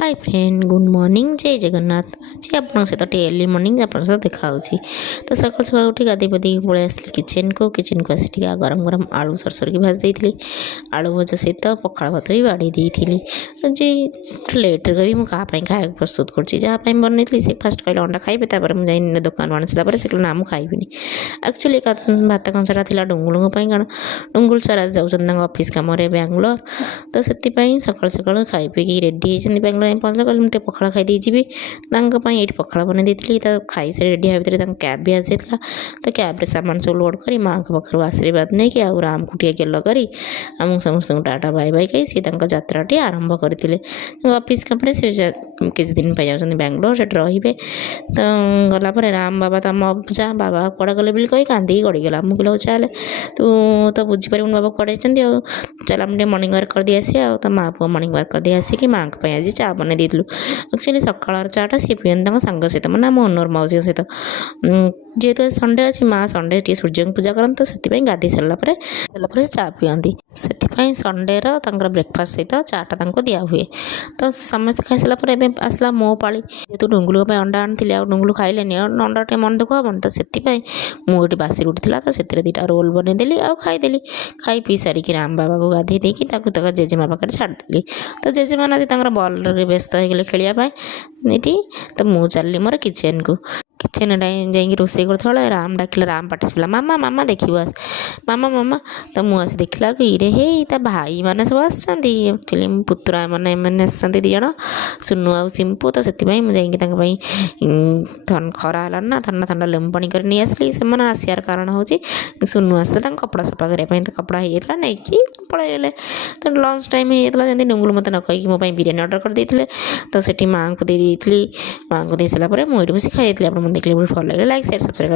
Hi friend good morning जय जगन्नाथ। आज आप सहित अर्ली मॉर्निंग आप देखा तो सकाल सकाल उठी गाधे पाधे पलि आसली किचेन को आसी गरम गरम आलू सरसर की भाजी देती आलू भजा सहित पखाड़ भात भी बाड़ी देती आज लेट्रे भी मुझे खाया प्रस्तुत कर बनई से फास्ट कहले अंडा खाइबे मुझे दुकान आसाला से कहले ना मुझे खाइबिनी एक्चुअली भात कंसाटा था डुंगुल कारण डुंगुल सर आज जाऊँ ऑफिस कम बेंगलोर तो से सका सका खाई पी रेडी होती बेंगलोर पहुँचला कहले मुझे पखाड़ खाई ये ये पखाड़ बन देती खाई सारी रेडी भितर कैब भी आसी तो कैब्रे सामान सब लोड कर माँ के पाखु आशीर्वाद नहीं कि राम को गेल कर समस्त टाटा बाय बाय कही सी यात्राटी आरंभ करते ऑफिस कम से किसी दिन जाऊँ बेंगलोर से रे तो गलापर राम बाबा तो मो जा बाबा कड़ा गले बोली कही कांदी गड़ीगला मुझे चल तू तो बुझीपार बाबा कड़े चल मुझे मर्णिंग वार्क कर दी आसी तो माँ पुआ मर्णिंग वार्क कर दी आसिक माँ आज चा बन देलु एक्चुअली सकाल चाटा सी पीएं सांग सहित मैंने आम ओनर मौसी सहित जेहेतु संडे अच्छी माँ संडे टी सूर्य की पूजा करते तो से गाधी सारापर चा पीती से संडे ब्रेकफास्ट सहित चाटा दि हुए तो समस्त खाई सारापर आसला मो पाली जेहतु डुंगुल अंडा आनी डुंगुल खाइले अंडा टे मन दुख हेन तो से मुझे बासी रुटी था तो से दुटा रोल बनईदेली आ खाईदेली खाई पी सारिकी राम बाबा को गाधे देकी जेजेमा पाखे छाड़देली तो जेजेमा ना बल व्यस्त हो गले खेलवाई तो मुझे चलि मोर किचेन को किचेन जाइए रोसे कर राम डाकिला राम पाटी सुला मामा मामा देखियो आस मामा मामा तो मुझे देखला इरे हे ता भाई मैंने सब आक्चुअली मो पुतुरा मैंने आसती दिज सुनु आ सिंपू तो से मुझे खरा है ना ठंडा ठंडा लेमु पानी कर नहीं आसली से आसार कारण हूँ सुनु आसला कपड़ा सफा करने तो कपड़ा होता नहीं कि पलैगले तो लंच टाइम होता जमी डुंगुल मत न कहीकि मोप बिरियानी ऑर्डर कर देते तो से माँ को दे माँ को दे सारापर मुझे बस खाई आप देखिए बहुत भल लगे लाइक शेयर सब्सक्राइब।